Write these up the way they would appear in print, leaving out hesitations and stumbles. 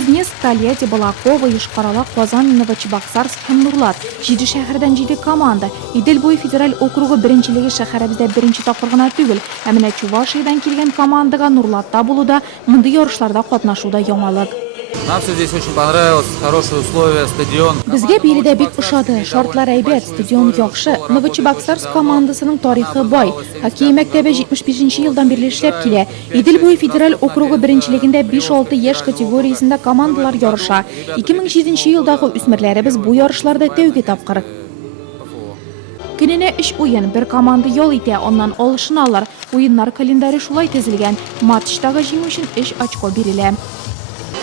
Кузнецк, Тольятти, Балакова, Йошкар-Ола, Qozon, Новочебоксарск һәм Нурлат. 7 шәһәрдән 7 команда. Идел буе федераль округы беренчелеге шәһәребездә беренче тапкыр гына түгел, ә менә Чувашиядән килгән командага Нурлатта булуда, мондый ярышларда катнашуда яңалык. Нам все здесь очень понравилось, хорошие условия, стадион. Безгә биредә бик ошады, шартлар әйбәт, стадион яхшы. Новочебоксарск командасының тарихы бай. Хоккей мәктәбе 75 елдан бирле эшләп килә. Идел буе федераль округы беренчелегендә 5-6 яшь категориясендә командалар ярыша. 2007 елдагы үсмерләребез бу ярышларда тәүге тапкыр. Көненә 3 уен, бер команда ял итә, аннан алышыналар. Уеннар календаре шулай төзелгән. Матчтагы җиңү өчен 3 очко бирелә.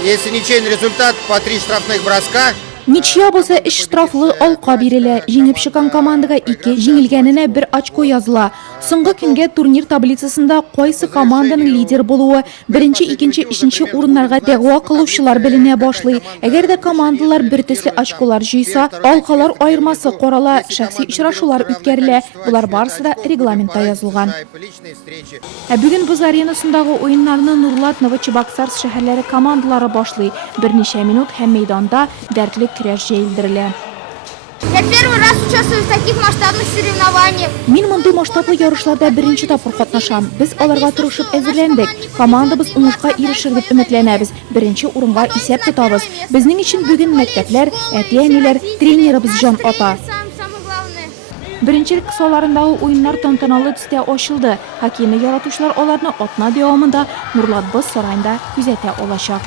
Если ничейный результат, по 3 штрафных броска. Ничья булса 3 штрафлы алка бирелә. Җиңеп чыккан командага 2, җиңелгәненә 1 очко языла. Соңгы көнгә турнир таблицасында кайсы команданың лидер булуы, беренче, икенче, өченче урыннарга тәгъва кылучылар беленә башлый. Әгәр дә командалар бер төсле очколар җыйса, алкалар айырмасы карала, шәхси очрашулар үткәрелә. Булар барысы да регламентта язылган. Ә бүген Боз аренасындагы уеннарны Нурлат, Новочебоксарск шәһәрләре командалары башлый. Берничә минут һәм мәйданда дәртле көрәш җәелдерелә. Я первый раз участвую в таких масштабных соревнованиях. Мин мондый масштаблы ярышларда беренче тапкыр катнашам. Без аларга тырышып әзерләндек. Командабыз уңышка ирешер дип өметләнәбез. Беренче урынга исәп тотабыз. Безнең өчен бүген мәктәпләр, әти-әниләр, тренерыбыз җан ата. Самое главное. Беренчелек кысаларындагы уеннар тантаналы төстә ачылды. Хоккейны яратучылар аларны атна дәвамында Нурлат боз сараенда күзәтә алачак.